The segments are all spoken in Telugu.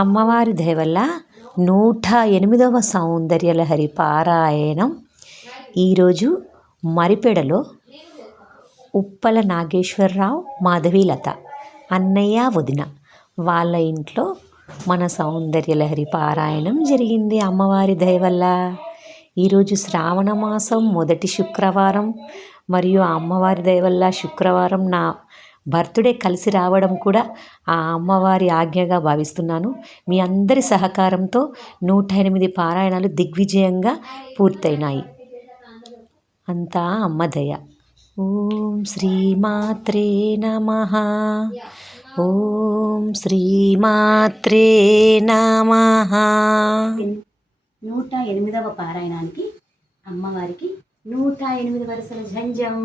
అమ్మవారి దయ వల్ల 108వ సౌందర్యలహరి పారాయణం ఈరోజు మరిపెడలో ఉప్పల నాగేశ్వరరావు, మాధవీలత అన్నయ్య, వదిన వాళ్ళ ఇంట్లో మన సౌందర్యలహరి పారాయణం జరిగింది అమ్మవారి దయ వల్ల. ఈరోజు శ్రావణ మాసం మొదటి శుక్రవారం మరియు ఆ అమ్మవారి దయ వల్ల శుక్రవారం నా బర్త్డే కలిసి రావడం కూడా ఆ అమ్మవారి ఆజ్ఞగా భావిస్తున్నాను. మీ అందరి సహకారంతో 108 పారాయణాలు దిగ్విజయంగా పూర్తయినాయి. అంతా అమ్మ దయ. ఓం శ్రీమాత్రే నమః. ఓం శ్రీమాత్రే నమః. 108వ పారాయణానికి అమ్మవారికి 108 వరుసల ఝంజం.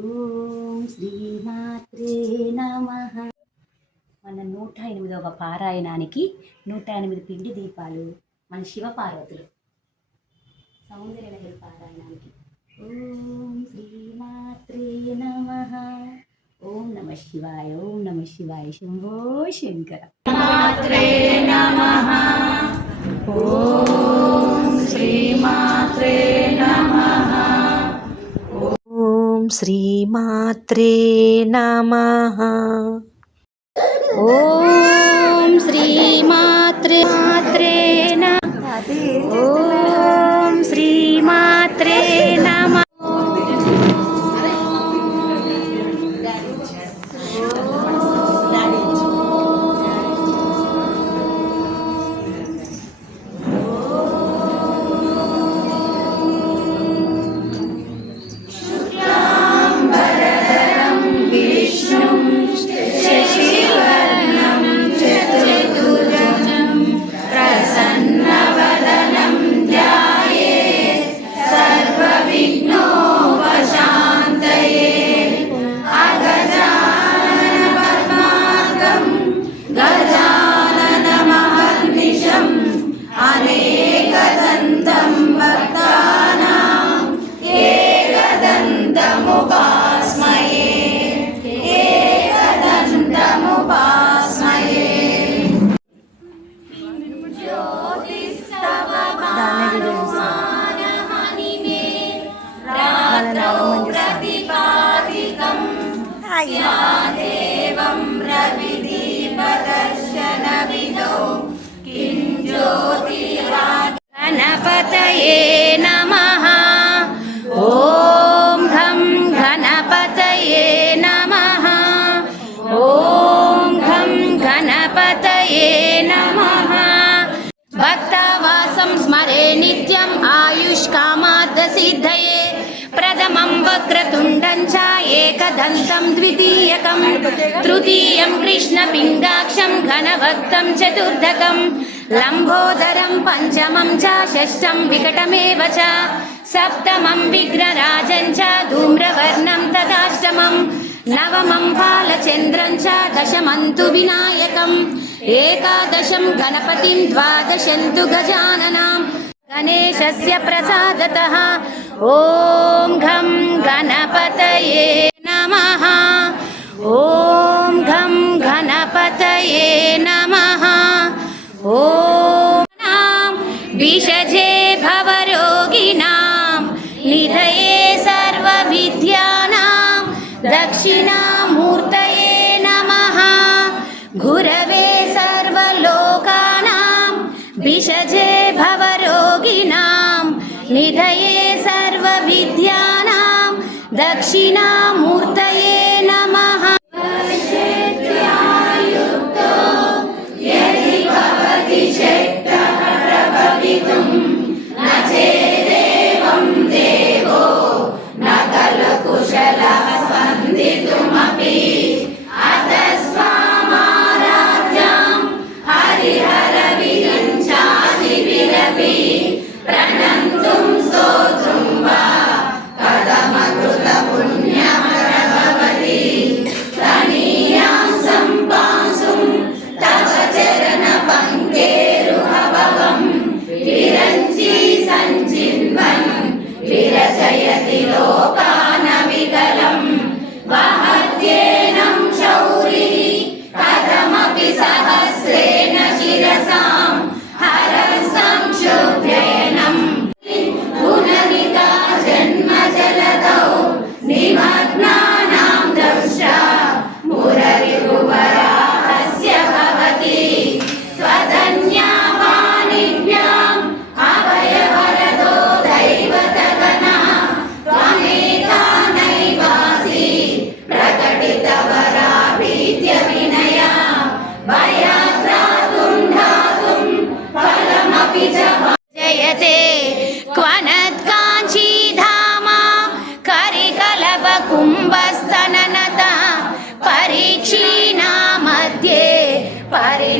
ఓం శ్రీమాత్రే నమః. మన 108వ పారాయణానికి 108 పిండి దీపాలు మన శివపార్వతులు. సౌందర్యలహరి పారాయణానికి ఓం శ్రీమాత్రే నమః. ఓం నమః శివాయ, ఓం నమః శివాయ. శంభో శంకర. శ్రీమాత్రే నమః. ఓం శ్రీమాత్రే నమః. ఓం శ్రీమాత్రే నమః. ఓం శ్రీమాత్రే నమః. ఓం శ్రీమాత్రే నమః. గణపతయే నమః. ఓం ఘం గణపతయే నమః. ఓం ఘం గణపతయే నమః. భక్తవాసం స్మరే నిత్యం ఆయుష్కామార్థ సిద్ధయే. ప్రథమం వక్రతుండం చ ఏకదంతం ద్వితీయకం తృతీయం కృష్ణపిండాక్షం ఘనభక్తం చతుర్థకం లంబోదరం పంచమం చ షష్టం వికటమేవ చ సప్తమం విఘ్నరాజం చ ధూమ్రవర్ణం తదాష్టమం నవమం బాలచంద్రం చ దశమంతు వినాయకం ఏకాదశం గణపతిం ద్వాదశం తు గజాననం గణేశస్య ప్రసాదతః. ఓం ఘం గణపతయే నమః. ఓం ఘం గణపతయే నమః. ఓం విషజే భవరోగిణాం నిధయే సర్వవిద్యానాం దక్షిణామూర్తయే నమః. గురవే సర్వలోకానాం విషజే భవరోగిణాం నిధయే సర్వవిద్యానాం దక్షిణామూర్తయే నమః. ప్రణంతుం స్తోత్రం వా కదమకృత పుణ్యమర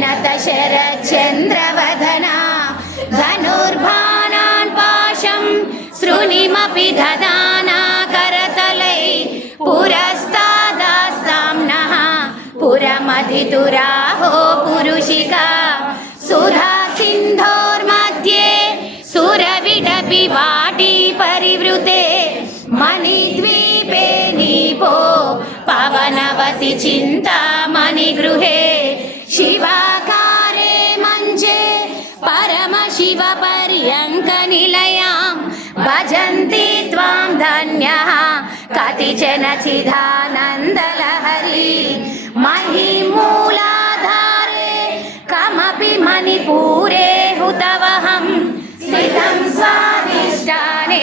परिणत शरच्चन्द्रवदना धनुर्बाणान् पाशं श्रुणिमपि ददाना करतलै पुरस्तादास्तां नः पुरमधितुराहो पुरुषिका सुधा सिन्धोर्मध्ये सुरविडपि वाटी परिवृते मणिद्वीपे नीपो पवनवसि चिन्तामणिगृहे शिवाकारे मञ्चे परमशिवपर्यङ्कनिलयां भजन्ति त्वां धन्यः कतिचन चिदानन्दलहरी महिमूलाधारे कमपि मणिपूरे हुतवहं स्थितं स्वादिष्टाने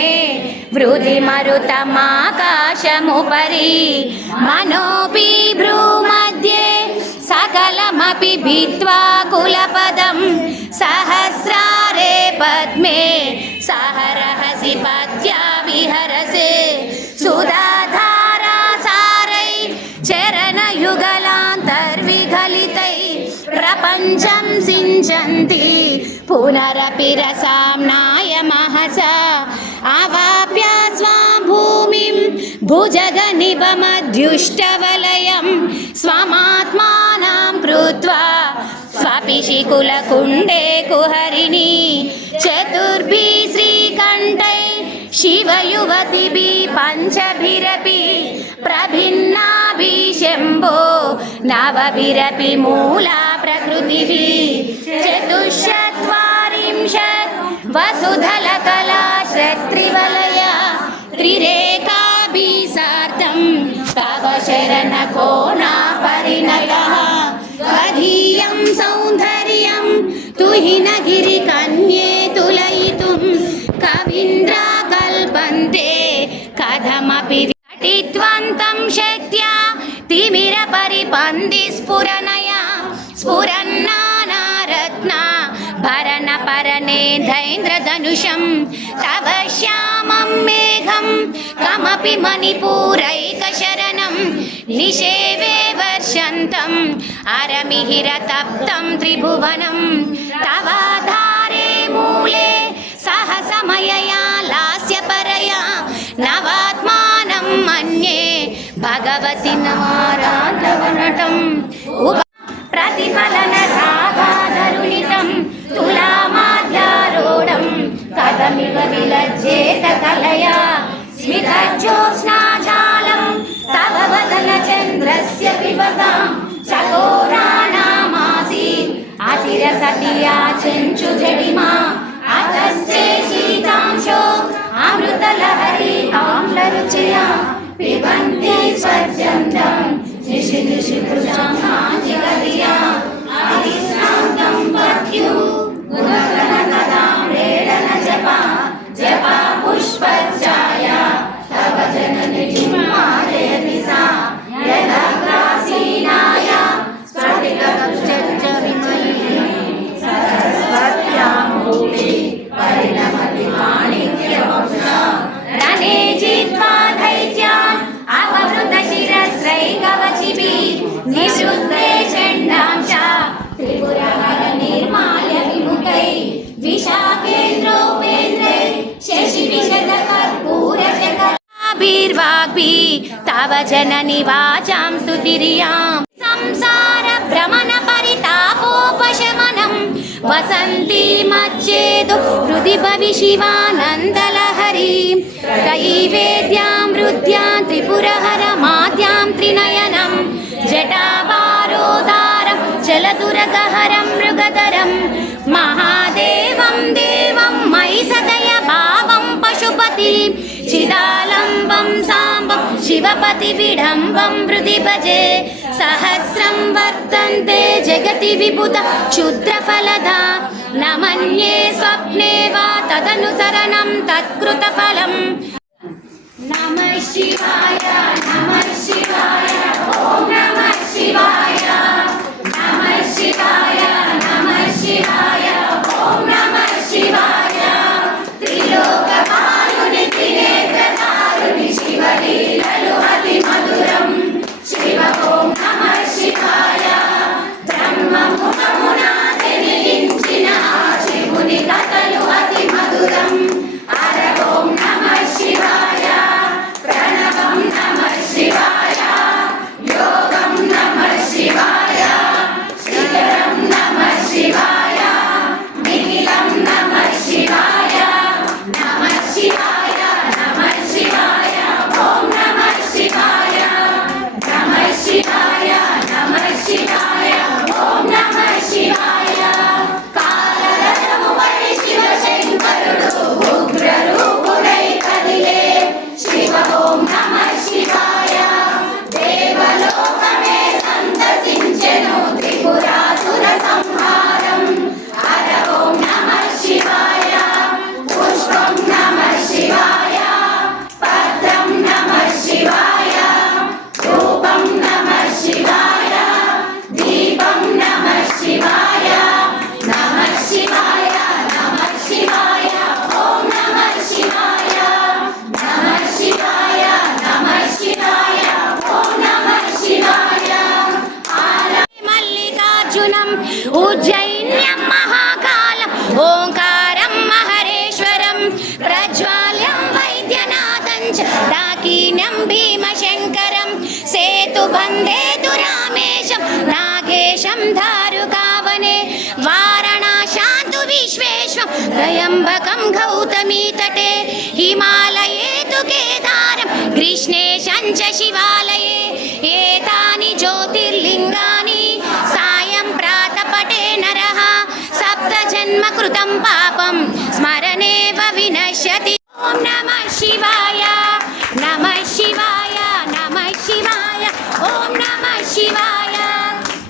वृद्धिमरुतमाकाशमुपरि मनोऽपि भ्रूमध्ये सकलमपि भित्त्वा कुलपदं सहस्रारे पद्मे सहरहसि पत्या विहरसे सुधाधारासारै चरणयुगलान्तर्विगलितै प्रपञ्चं सिञ्चन्ति पुनरपि रसाम्नाय महसा अवाप्य स्वां भूमिं भुजगनिभमध्युष्टवलयं स्वमात्मानं कृत्वा स्वपिशिकुलकुण्डे कुहरिणी चतुर्भिः श्रीकण्ठै शिवयुवतिभिः पञ्चभिरपि प्रभिन्नाभिः शम्भो नवभिरपि मूला प्रकृतिभिः चतुश्चत्वारिंशत् वसुधलकला शस्त्रिवलया त्रिरेखाभिः सार्धं तव शरणकोना परिणयः कधीयं सौन्दर्यं तुहिनगिरिकन्ये तुलयितुं कवीन्द्रा कल्पन्ते कथमपि घटित्वन्तं शक्त्या तिमिरपरिपन्दिस्फुरनया स्फुरन्नानारत्ना भरणपरनेधैन्द्रधनुषं तव श्यामं मेघं कमपि मणिपूरैकशरणं निषेवे वर्षन्तम् अरमिहिरतप्तं त्रिभुवनं तवाधारे मूले सहसमयया लास्यपरया नवात्मानं मन्ये भगवति नमाराधवनटम् प्रतिफलनरागाधरुणितं तुलामाद्यारूढं कथमिव विलज्जेत कलया स्मितज्योत्स्नाजालं तव वदनचन्द्रस्य पिबतां चकोराणामासीत् अतिरसति याचञ्चुजडिमा अतस्ते शीतांशो अमृतलहरी आम्लरुचिया पिबन्ति स्वर्जन्तं निशि निशि भुजां अधिष्ठान्तं पत्युः गुणगणकदां रेडन जपा पुष्पच्चाया तव जननि जिह्वादयति सा यदाग्रासीनाया स्फटिकपुष्पचरिमयी सरस्वत्यां भूमि परिणमति माणिक्यवपुषा रणे जित्वा दैत्यान् अपहृतशिरस्रैकवचिभिः निषुद्धे चण्डांशा त्रिपुरहर निर्माल्य विमुखै विशाखेन्द्रोपेन्द्रे शशिविशदकर्पूरशकलाभिर्वाग्भिः तव जननि वाचां स्तुतिर्यां संसारभ्रमणपरितापोपशमनं वसन्ति मच्चेदु हृदि भविशिवानन्दलहरीं त्रयीवेद्यां वृद्ध्यां त्रिपुरहरमाद्यां त्रिनयनं जटाभारोदारं जलदुरगहरं मृगधरं महादेवं देवं मयि सदय भावं पशुपतिं चिदालम्बं साम्बं शिवपतिविडम्बं हृदि भजे सहस्रं वर्तन्ते जगति विबुधा क्षुद्रफलदा न मन्ये स्वप्ने वा तदनुसरणं तत्कृतफलम् नमः शिवाय नमः शिवाय ॐ नमः शिवाय नमः शिवाय नमः शिवाय ॐ नमः शिवाय त्रिलोकपालुनि त्रिनेत्रधारुनि शिवलीललु अतिमधुरं शिव ॐ नमः शिवाय ब्रह्ममुखमुन హిరణ్యం మహాకాలం ఓంకారం మహరేశ్వరం ప్రజ్వాల్యం వైద్యనాథం చ డాకిన్యం భీమశంకరం సేతుబంధేతు రామేశం నాగేశం దారుకావనే వారణాశాంతు విశ్వేశ్వం త్రయంబకం గౌతమీ తటే హిమాలయే తు కేదారం కృష్ణేశం చ శివాలయే ఏతాని జ్యోతిర్లింగాని సాయం ప్రాతపటే నరః సప్త జన్మ కృతం పాపం స్మరణేవ వినశ్యతి. ఓం నమః శివాయ నమః శివాయ నమః శివాయ ఓం నమః శివాయ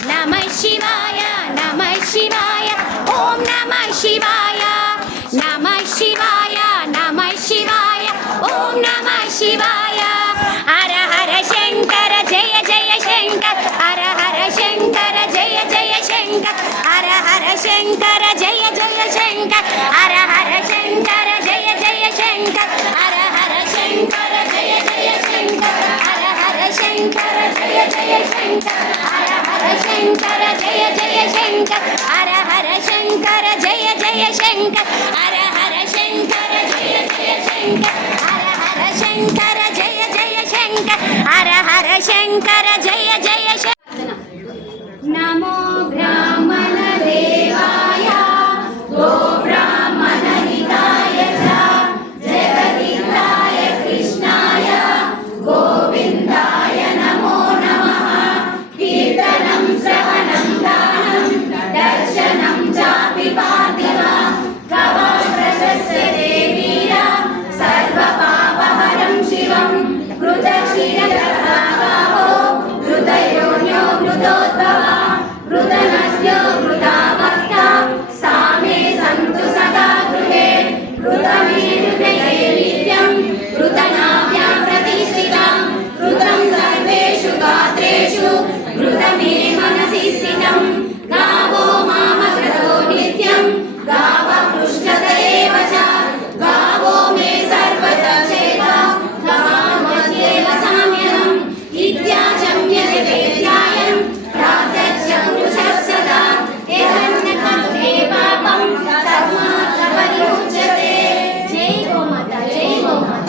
నమః శివాయ నమః శివాయ ఓం నమః శివాయ నమః శివాయ నమః శివాయ ఓం నమః శివాయ. హర హర శంకర జయ జయ శంకర హర హర శంకర జయ జయ శంకర హర హర శంకర జయ జయ శంకర హర హర శంకర జయ జయ శంకర హర హర శంకర జయ జయ శంకర హర హర శంకర జయ జయ శంకర హర హర శంకర జయ జయ శంకర హర హర శంకర జయ జయ శంకర హర హర శంకర జయ జయ శంకర హర హర శంకర జయ జయ శంకర హర హర శంకర జయ జయ శంకర. నమో బ్రాహ్మణ దేవాయ గో బ్రాహ్మణ హితాయ చ జగదితాయ కృష్ణాయ గోవిందాయ నమో నమః. కీర్తనం శ్రవణం దానం దర్శనం చాపి పార్థివ కవ ప్రశస్యతే వీర సర్వ పాపహరం శివం మృతక్షీరగర్భావో మృతయోన్యో మృతోద్భవ మృతనద్యో మృతామర్త సామే సంతు సదా గృహే మృతమే హృదయే నిత్యం మృతనాభ్యాం ప్రతిష్ఠితం మృతం సర్వేషు గాత్రేషు మృతమే మనసి స్థితం గావో మామగ్రతో నిత్యం గావ పృష్ఠతయేవ చ గావో మే సర్వత చేత గావమధ్యేవ సామ్యనం ఇత్యాచమ్యజవేద్యాయం ప్రాతశ్చ పురుషः సదా ఏహన్న కర్తే పాపం తస్మాత్ సపరిముచ్యతే. జై గోమాత జై గోమాత.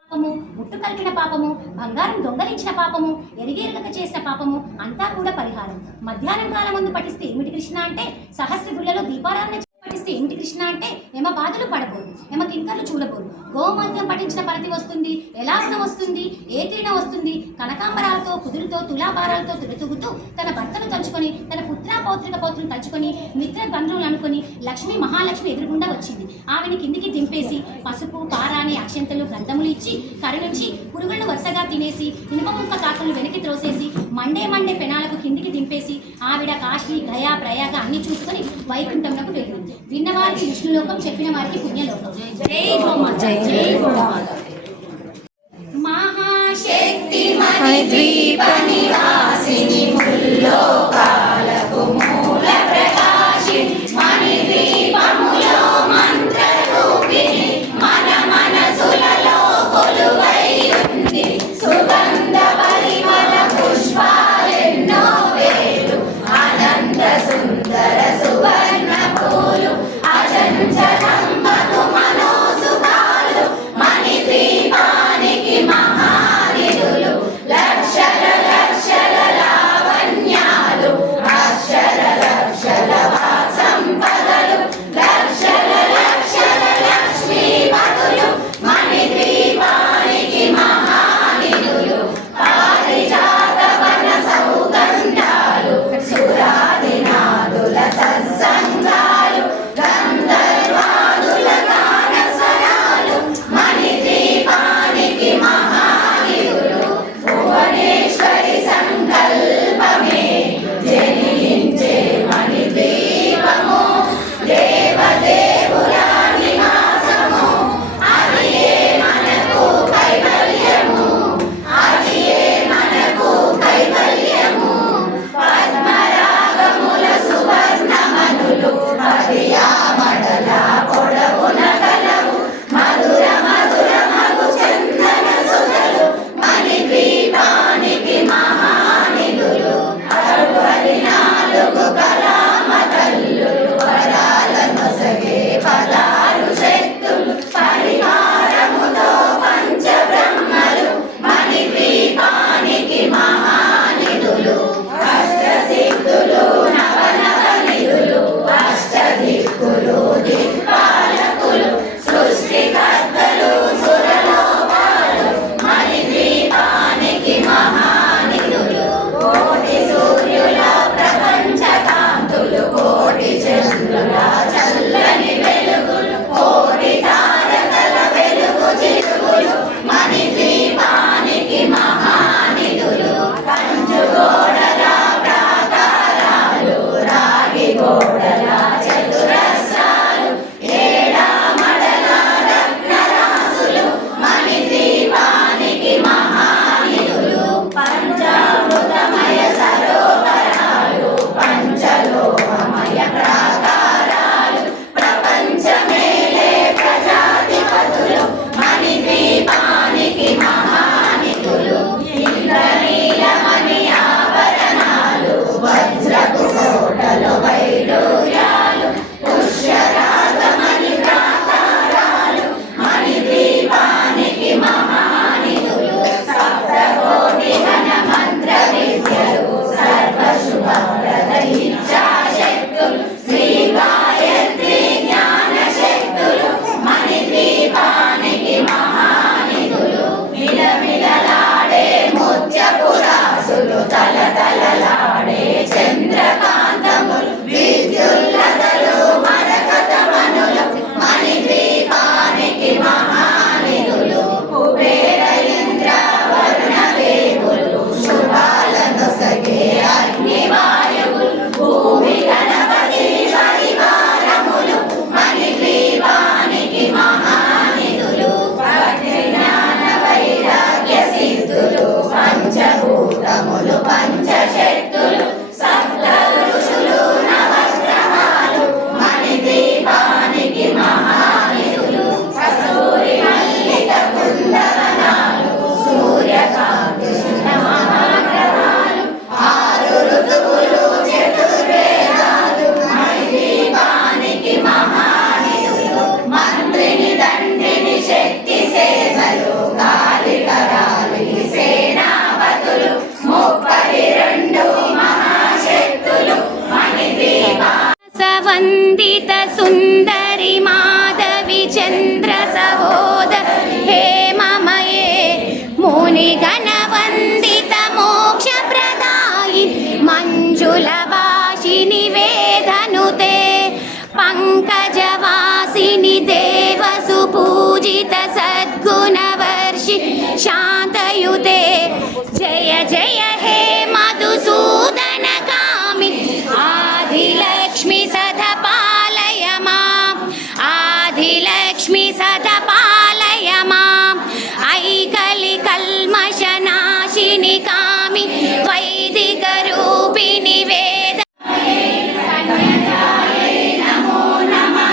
పాపము ముట్టు కలిపిన పాపము బంగారం దొంగలించిన పాపము ఎరిగేరుగక చేసిన పాపము అంతా కూడా పరిహారం. మధ్యాహ్నం కాలం ముందు పఠిస్తే ఏమిటి కృష్ణ అంటే సహస్ర గుళ్ళలో దీపారాధన పఠిస్తే ఏమిటి కృష్ణ అంటే యమ బాధలు పడబోదు యమ కింకర్లు చూడబోదు. గోమద్యం పఠించిన పరిధి వస్తుంది ఎలాసన వస్తుంది ఏతీన వస్తుంది కనకాంబరాలతో కుదురుతో తులాభారాలతో తుడుతుగుతూ తన భర్తను తలుచుకొని తన పుత్ర పౌత్రిక పౌత్రులు తలుచుకొని మిత్ర బంధువులు అనుకొని లక్ష్మి మహాలక్ష్మి ఎదురుగుండా వచ్చింది. ఆమెని కిందికి దింపేసి పసుపు పారాని అక్షంతలు గంధములు ఇచ్చి కరుణించి పురుగులను వరుసగా తినేసి ఇనుప ముక్క కాకులు వెనక్కి త్రోసేసి మండే పెనాలకు కిందికి దింపేసి ఆవిడ కాశీ గయా ప్రయాగ అన్ని చూసుకొని వైకుంఠంలోకి వెళ్ళింది. విన్నవారికి విష్ణులోకం చెప్పిన వారికి పుణ్యలోకం. జై గోమాత జై గోమాత. మహాశక్తి ద్వీప నివాసిని ముల్లోకాలకు మూల ప్రకాశి మణి ద్వీపములో మంత్ర రూపిణి మన మనసులలో కొలువై ఉంది. సుగంధ పరిమళ పుష్పాలెన్నో వేలు అనంత సుందర సువర్ణ పూలు అచంచలం మధు మనోసుఖాలు మణి ద్వీపానికి మహానిధులు లక్షల లక్షల లావణ్యాలు वन्दित सुन्दरि माधवी चन्द्र सहोदरि हेममये मुनिगण वन्दित मोक्षप्रदायि मञ्जुलभाषिनि वेदनुते पङ्कजवासिनि देवसुपूजित सद्गुणवर्षि शान्तयुते जय जय हे मधुसूदन कामि आदिलक्ष्मि सदा पालय माम् आदिलक्ष्मि सदा पालय माम् ऐकलिकल्मषनाशिनि कामि वैदिकरूपिणि वेद नमो नमः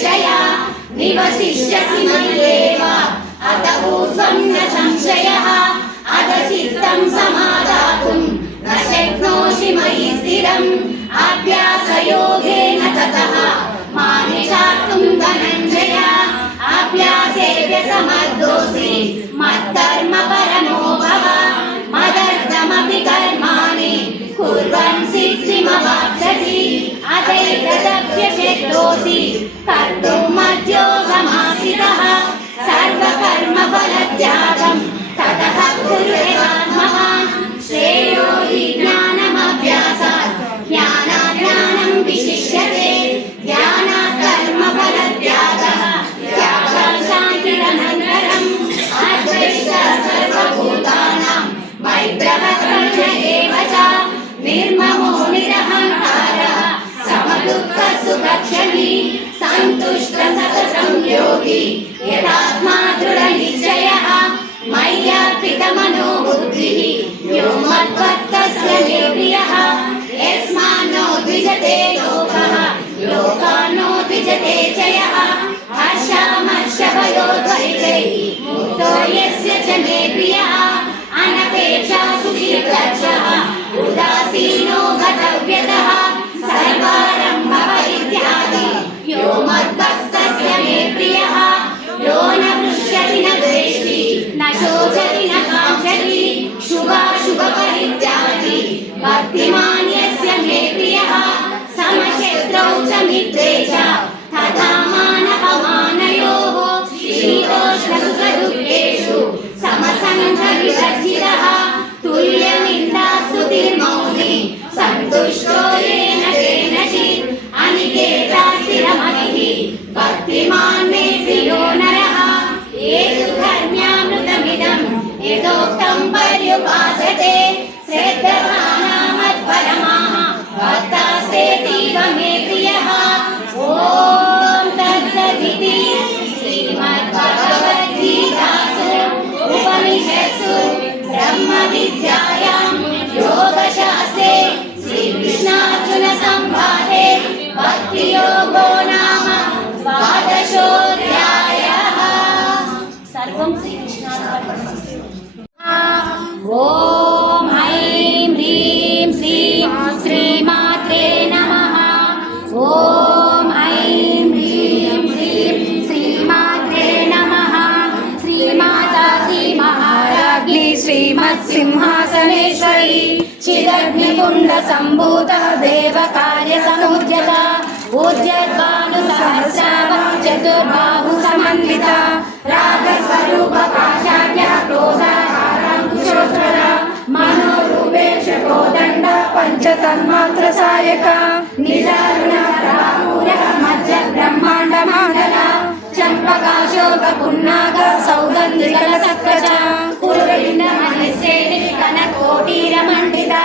शेषया निवसिष्यसि मय्येव अत ऊर्ध्वं न संशयः अधचित्तं समादातुं न शक्नोषि मयि स्थिरम् अभ्यासयोगेन ततः मां निशातुं धनञ्जय अभ्यासेऽभ्यसमर्थोऽसि मत्कर्म परमो भव मदर्थमपि कर्माणि कुर्वन् सिद्धिमवाप्स्यसि अतैतदप्यशक्तोऽसि कर्तुं मद्योगमाश्रितः सर्वकर्मफलत्यागं ततः कुरु यदात्मवान् श्रेयो हि ज्ञानमभ्यासात् ज्ञानाज्ञानं विशिष्यते ज्ञानात् कर्मफलत्यागः त्यागः शान्तिरनन्तरम् अद्वैतः सर्वभूतानां मैत्रः कर्म एव च निर्ममो निरहङ्कारः समदुःखसुखक्षमी सन्तुष्टः सततं योगी यथात्मा दृढनिश्चयः मय्यर्पितमनो बुद्धिः यो मद्भक्तस्य मे प्रियः यस्मान्नो द्विजते लोकः लोकान्नो द्विजते च यः हर्षामर्षभयोद्वैतैः मुक्तो यस्य च मे प्रियः अनपेक्षा सुखी दक्षः उदासीनो गतव्यतः सर्वारम्भ परित्यागी यो मद्भक्तस्य मे प्रियः यो न पृच्छति न द्वेष्टि न शोचति न काङ्क्षति शुभाशुभपरित्यागी भक्तिमान् यस्य मे प्रियः समशत्रौ च मित्रे च तथा मानवमानयोः शीतोष्णसुखदुःखेषु समसङ्गविवर्जितः तुल्यनिन्दास्तुतिर्मौनी सन्तुष्टो येन केनचित् अनिकेता स्थिरमतिः भक्तिमान् मे प्रियो नरः ये तु धर्म्यामृतमिदं यथोक्तं पर्युपासते श्रद्धवानाः मत्परमाः भक्तास्तेतीव मे प्रियः ॐ तत्सदिति श्रीमद्भगवद्गीतासु उपनिषत्सु ब्रह्मविद्यायां योगशास्त्रे श्रीकृष्णार्जुनसंवादे भक्तियोगो नाम द्वादशोऽध्यायः सर्वं श्रीकृष्णार्पणमस्तु। ॐ ऐं ह्रीं श्रीं श्रीमात्रे नमः। ॐ ऐं ह्रीं श्रीं श्रीमात्रे नमः। श्रीमाता श्रीमहाराज्ञी श्रीमत्सिंहासनेश्वरी चिदग्निकुण्डसम्भूता देवकार्यसमुद्यता उद्यद्भानुसहस्राभ चतुर्बाहु समन्विता रागस्वरूपपाशाढ्या क्रोधाकाराङ्कुशोज्ज्वला मनोरूपेश कोदण्ड पञ्चतन्मात्रसायका निदारुणा प्रापूर्य मध्य ब्रह्माण्डमण्डला चम्पकाशोकपुन्नाग सौगन्धिकलसत्कचा कुरुलिण्डमणिसेनि कनकोटीरमण्डिता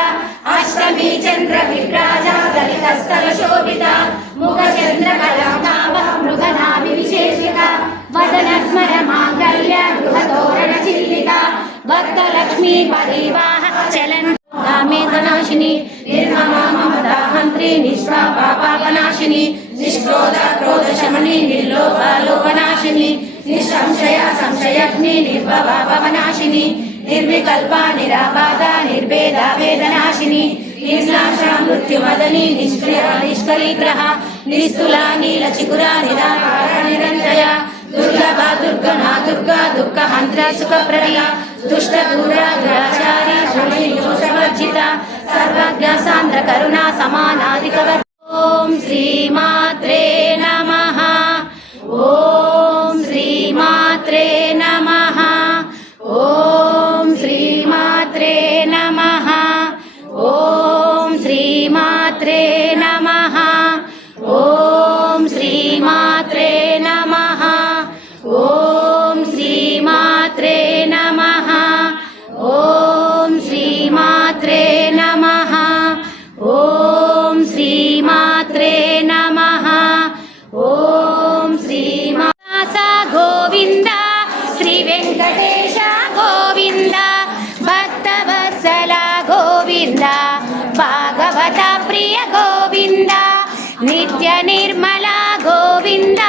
अष्टमी चन्द्रविभ्राजा दलितस्थलशोभिता मुखचन्द्रकलाकाभ मृगनाभिविशेषिता वदनस्मर माङ्गल्य गृहतोरणचिल्लिका भक्तलक्ष्मी परिवाह चलन् कामेकनाशिनी निर्ममा ममता हन्त्री निष्पापापनाशिनी निष्क्रोधा क्रोधशमनी निर्लोभलोभनाशिनी निःसंशया संशयग्नि निर्भवा भवनाशिनी निर्विकल्पा निराबाधा निर्भेदा वेदनाशिनी निर्नाशा मृत्युमदनी निष्क्रिया निष्कलीग्रहा निस्तुला नीलचिकुरा निराकारा निरञ्जया दुर्लभा दुर्गमा दुर्गा दुःखहन्त्रा सुखप्रदया दुष्टदूरा दुराचारी शमनिदोषवर्जिता सर्वज्ञा सान्द्र करुणा समानाधिकवर् ॐ श्रीमात्रे नमः। ॐ श्रीमात्रे नमः। ॐ श्रीमात्रे नमः। ॐ श्रीमात्रे नमः। ॐ श्रीमात्रे नमः। ॐ श्रीमात्रे नमः। ॐ श्रीमात्रे नमः। ॐ श्रीमात्रे नमः। ॐ श्रीमासा गोविन्द श्रीवेङ्कटेश गोविन्द भक्तवत्सला गोविन्द भागवत प्रिय गोविन्द नित्य निर्मला गोविन्द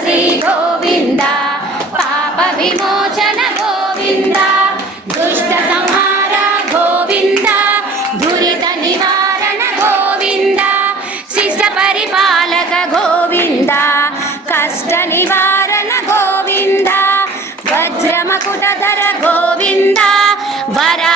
శ్రీ గోవింద పాప విమోచన గోవింద దుష్ట సంహార గోవింద దురిత నివారణ గోవింద శిష్ట పరిపాలక గోవింద కష్ట నివారణ గోవింద వజ్రమకుటధర గోవింద వరా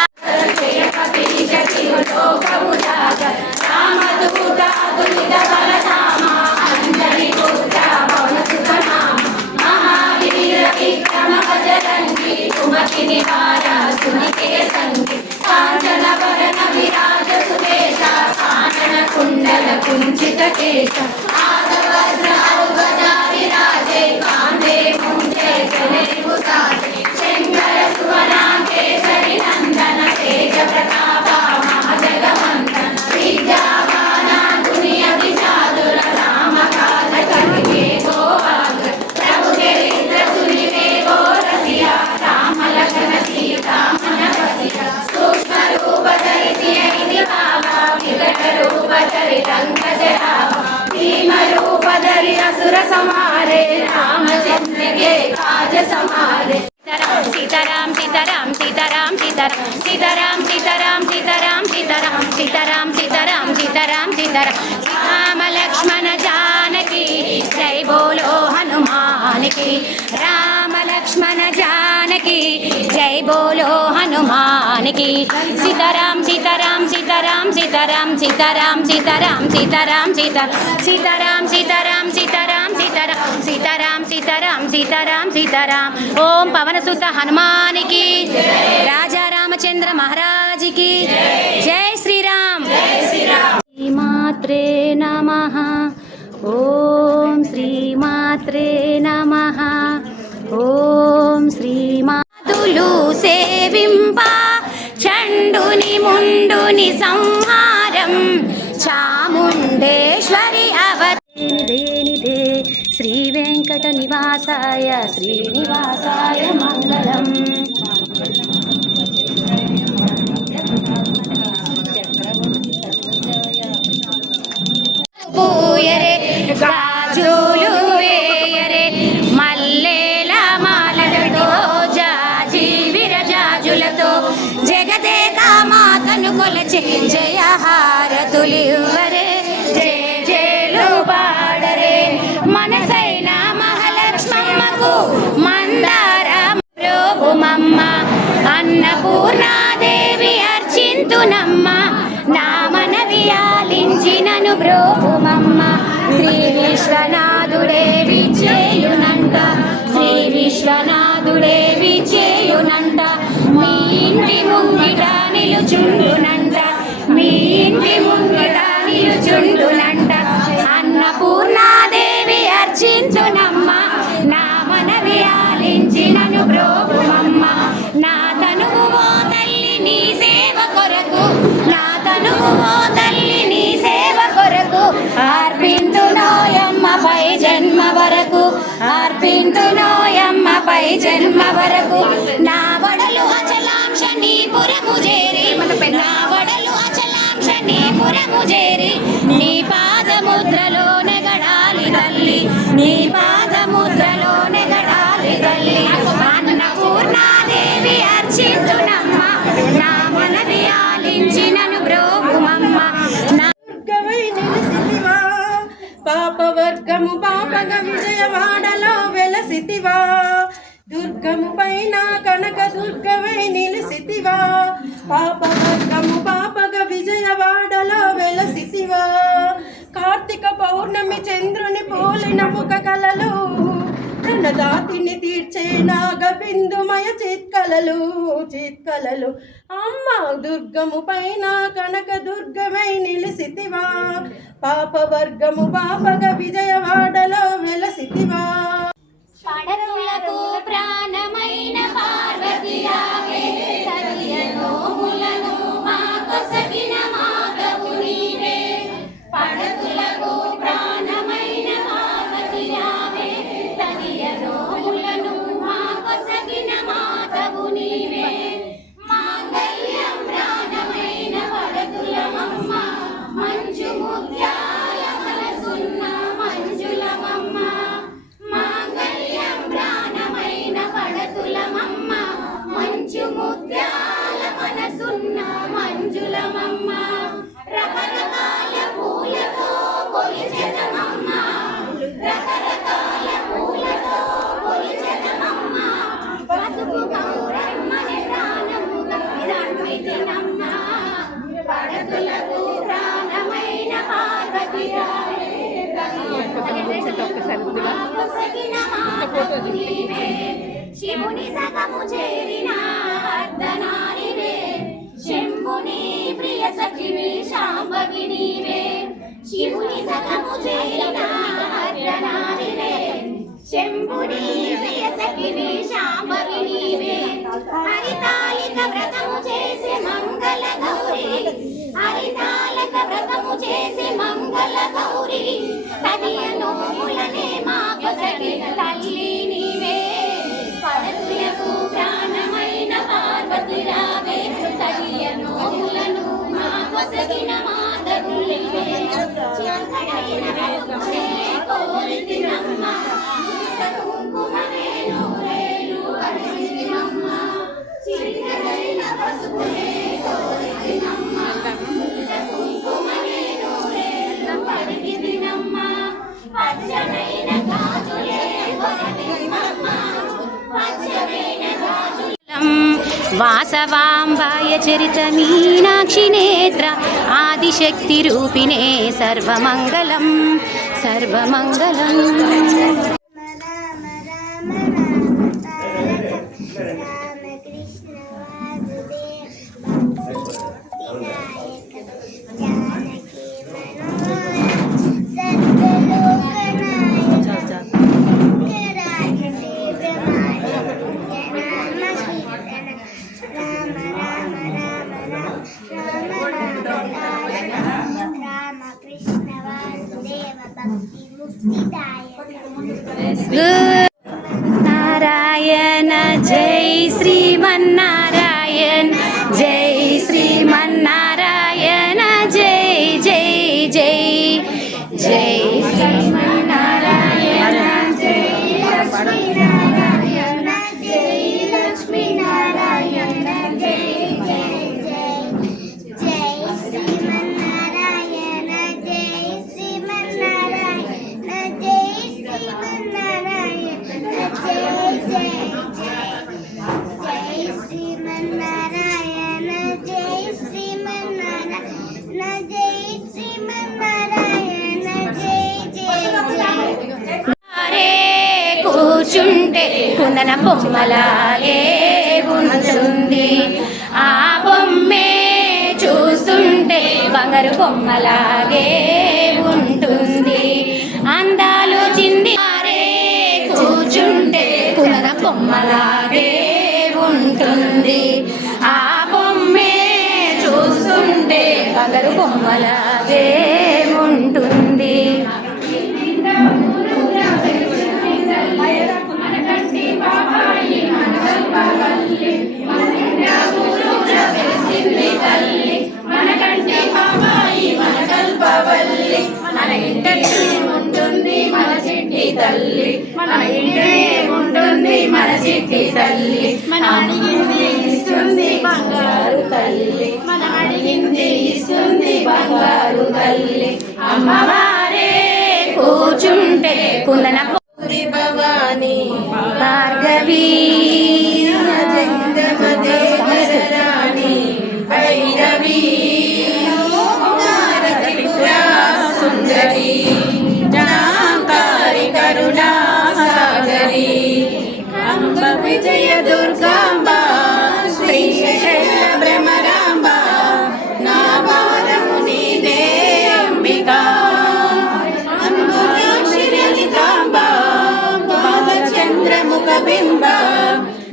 నివార సునికే సంగి కాంచన వరణ విరాజ సుకేశ కానన కుండల కుంచిత కేశ ఆదవజ్ర ఔగజ విరాజే కాందే ముంజే జనేవు సాజే శంకర సువనా కేసరి నందన తేజ ప్రతాప మహాజగవందన విద్యావాన దునియ విచాదుర రామ కాజ కరిగే గోవాగ్ర ప్రభు దేవేంద్ర సునివే గో రసియా రామ లక్ష్మణ సీతా మన వసియా సూక్ష్మ రూప ధరిసి ఐది బాబా వికట రూప ధరి రంగజరావ భీమ రూప ధరి అసుర సమారే రామచంద్ర के काज समारे सीताराम सीताराम सीताराम सीताराम सीताराम सीताराम सीताराम सीताराम सीताराम सीताराम सीताराम सीताराम राम लक्ष्मण जानकी जय बोलो हनुमान की राम लक्ष्मण जानकी जय बोलो हनुमान की सीताराम सीताराम सीताराम सीताराम सीताराम सीताराम सीताराम सीताराम सीताराम सीताराम सीताराम सीताराम सीताराम सीताराम सीताराम ओम पवन सुत हनुमान की राजा रामचंद्र महाराज की जय श्री राम श्री मात्रे नमः ओम श्री मात्रे नमः ओम श्री मातुलु सेविंपा चंडुनि मुंडुनि संहारं चामुंडेश्वरी अवतीर्णिदे श्री वेंकट निवासाय श्रीनिवासाय मंगलम పూయరే గాజులు వేయరే మల్లెల మాలలతో జాజి విరజాజులతో జగదేక మాతను కొలచి జయ హారతులివ్వరే జయ జయలు పాడరే మనసైన మహాలక్ష్మమ్మకు మందార ప్రభుమమ్మ అన్నపూర్ణాదేవి అర్చింతునమ్మ నా మనవి ఆలించినను బ్రోపుమమ్మ శ్రీ విశ్వనాథుడేవి చేయునంట శ్రీ విశ్వనాథుడేవి చేయునంట మీ ఇంటి ముంగిట నిలుచుండునంట మీ ఇంటి ముంగిట నిలుచుండునంట అన్నపూర్ణాదేవి అర్చించునమ్మ నా మనవి ఆలించినను బ్రోపుమమ్మ నా తనువు ఓ తల్లి నీ సేవ కొరకు నా తనువు ఓ తల్లి నీ సేవ కొరకు అర్పింతునోయమ్మపై జన్మ వరకు అర్పింతునోయమ్మపై జన్మ వరకు నా వడలు అచలాంశ నీ పురము చేరి నా వడలు అచలాంశ నీ పురము చేరి నీ పాదముద్రలోనే గడాలి తల్లి నీ పాదముద్రలోనే గడాలి తల్లి అన్నపూర్ణాదేవి అర్చింతునమ్మ నా మనవి ఆలించినను బ్రోగుమమ్మ నా దుర్గమై నిలిసితివా పాపవర్గము పాపగ విజయవాడలో వెలసితివా దుర్గము పైన కనక దుర్గమై నిలిసితివా పాపవర్గము పాపగ విజయవాడలో వెలసితివా కార్తీక పౌర్ణమి చంద్రుని పోలిన ముఖ కలలు రణదాతిని తీర్చే నాగబిందుమయ చిత్కలలు అమ్మ దుర్గము పైన కనక దుర్గమై నిలిసితివా పాపవర్గము పాపగ విజయవాడలో వెలసితివా పడతులకు ప్రాణమైన పార్వతీయావే సతియనోములను మా కొసగిన మాతవు నీవే పడతులకు ప్రాణమైన పార్వతీయావే సతియనోములను మా కొసగిన మాతవు నీవే మాంగళ్యం ప్రాణమైన పడతులమమ్మ మంచు ముత్యాల మనసున్న మంజులమమ్మ మా మనసున్న మంజులమమ్మ రకరకాల పూలతో కొలిచెదమమ్మ రకరకాల పూలతో కొలిచెదమమ్మ పసుపు గౌరమ్మని ప్రాణముగా విరాజించినమ్మ పడతులకు ప్రాణమైన పార్వతి శివుని సగము చేరిన అర్ధనారివే శంభుని ప్రియ సఖివి శాంభవి నీవే శివుని సగము చేరిన అర్ధనారివే శంభుని ప్రియ సఖివి శాంభవి నీవే హరితాళిక వ్రతము చేసి మంగళ గౌరీ హరితాళిక వ్రతము చేసి మంగళ గౌరీ తదియ నోములనే మాకు సఖి తల్లి నీవే పడతులకు ప్రాణమైన పార్వతి రావే తదియ నోములను మాకు సగిన మాతరులివే చంకడైన రసమునే కోరితినమ్మ కుంకుమనే నూరేలు అడిగితినమ్మ చిలికడైన పసుపునే కోరితినమ్మ కుంకుమనే నూరేలు అడిగితినమ్మ పచ్చనైన గాజులే కొరితినమ్మ పచ్చనైన గాజులే వాసవాంబాయ చరిత మీనాక్షి నేత్ర ఆదిశక్తి రూపిణే సర్వమంగళం సర్వమంగళం నారాయణ జై శ్రీమన్నారాయణ జై శ్రీమన్నారాయణ జై జై జై జై శ్రీమన్నారాయణ జై లక్ష్మీనారాయణ జై లక్ష్మీనారాయణ జై జై జై జై శ్రీమన్నారాయణ జై శ్రీమన్నారాయణ జై శ్రీమన్నారాయణ జై జై జై శ్రీమన్నారాయణ జై శ్రీమన్నారాయణ జై శ్రీమన్నారాయణ జై జై జై కూర్చుంటే కుందన బొమ్మలాగే ఉంటుంది ఆ బొమ్మే చూస్తుంటే బంగారు బొమ్మలాగే ఉంటుంది అందాలు చింది కూర్చుంటే కుందన బొమ్మలాగే ఉంటుంది ఆ బొమ్మే చూస్తుంటే బంగారు బొమ్మలాగే ఉంటుంది మన ఇంటనే ఉంటుంది మన చిట్టి తల్లి మన ఇంటనే ఉంటుంది మన చిట్టి తల్లి మన అడిగింది ఇస్తుంది బంగారు తల్లి మన అడిగింది ఇస్తుంది బంగారు తల్లి అమ్మవారే కూర్చుంటే కుందన భవాని భార్గవి జగదమదేవరాణి భైరవి సుందరి జాంకారి కరుణా సాగరి అంబ విజయ దుర్గాంబ శ్రీశైల భ్రమరాంబ నా భారము నీదే అంబికా అంబుజాక్షి లలితాంబ బాలచంద్రముఖ బింబ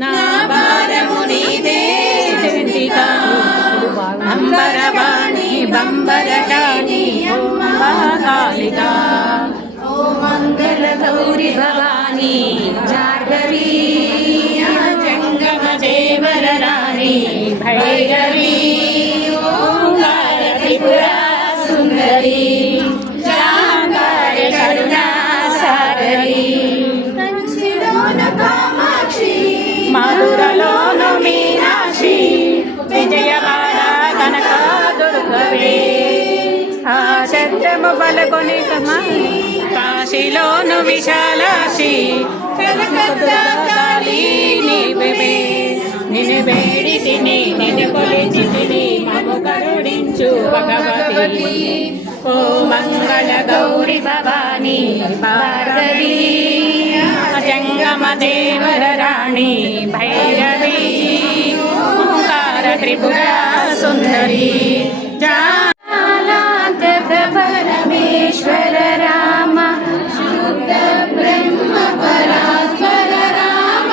నా భారము నీదే చండికా అంబరవాణి బంబరకాణి మహాకాళికా ఓ మంగళ గౌరి భవాని జార్గవి జంగమ దేవర రాణి భైరవి ఓంకార త్రిపురా సుందరి జాంగారి కరుణా సాగరి కంచిలోన కామాక్షి మధురలోను మీనాక్షి విజయవా పద్యము పలుకొని కాశీలోను విశాలాక్షి కలకత్తా కాళీ నిన్ను వేడి తిని నిన్ను కొలిచి తిని మము కరుణించు భగవతి ఓ మంగళ గౌరి భవాని భార్గవి జంగమ దేవర రాణి భైరవి ఓంకార త్రిపుర సుందరి జాలాంతక పరమేశ్వర రామ శుద్ధ బ్రహ్మ పరాత్పర రామ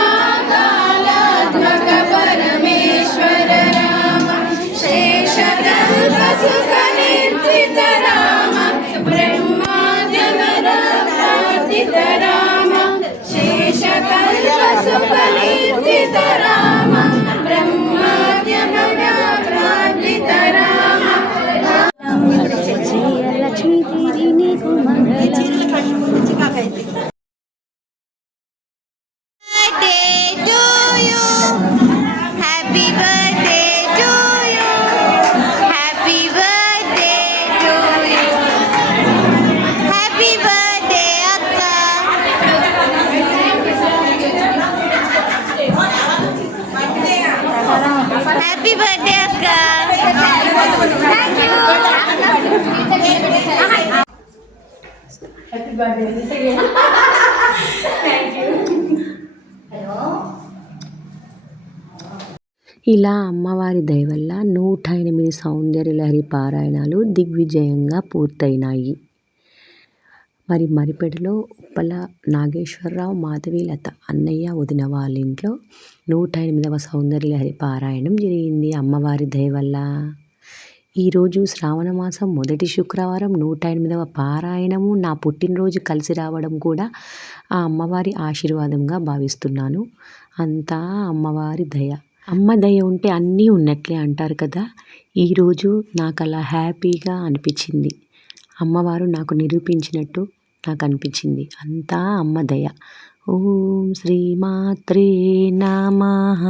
కాలాత్మక పరమేశ్వర రామ శేషకల్ప సుఖ నిర్జిత రామ బ్రహ్మాద్యమర ప్రార్థిత రామ శేషకల్ప సుఖ నిర్జిత రామ బ్రహ్మాద్యమర ప్రార్థిత రామ లక్ష్మీ దేవి నీకు మంగళం Happy birthday to you. Happy birthday to you. Happy birthday, Akka. Happy birthday, Akka. Thank you. ఇలా అమ్మవారి దయ వల్ల 108 సౌందర్యలహరి పారాయణాలు దిగ్విజయంగా పూర్తయినాయి. మరి మరిపెడలో ఉప్పల నాగేశ్వరరావు మాధవీలత అన్నయ్య వదిన వాళ్ళ ఇంట్లో 108వ సౌందర్యలహరి పారాయణం జరిగింది అమ్మవారి దయ వల్ల. ఈరోజు శ్రావణ మాసం మొదటి శుక్రవారం 108వ పారాయణము నా పుట్టినరోజు కలిసి రావడం కూడా ఆ అమ్మవారి ఆశీర్వాదంగా భావిస్తున్నాను. అంతా అమ్మవారి దయ. అమ్మ దయ ఉంటే అన్నీ ఉన్నట్లే అంటారు కదా. ఈరోజు నాకు అలా హ్యాపీగా అనిపించింది. అమ్మవారు నాకు నిరూపించినట్టు నాకు అనిపించింది. అంతా అమ్మ దయ. ఓం శ్రీమాత్రే నమః.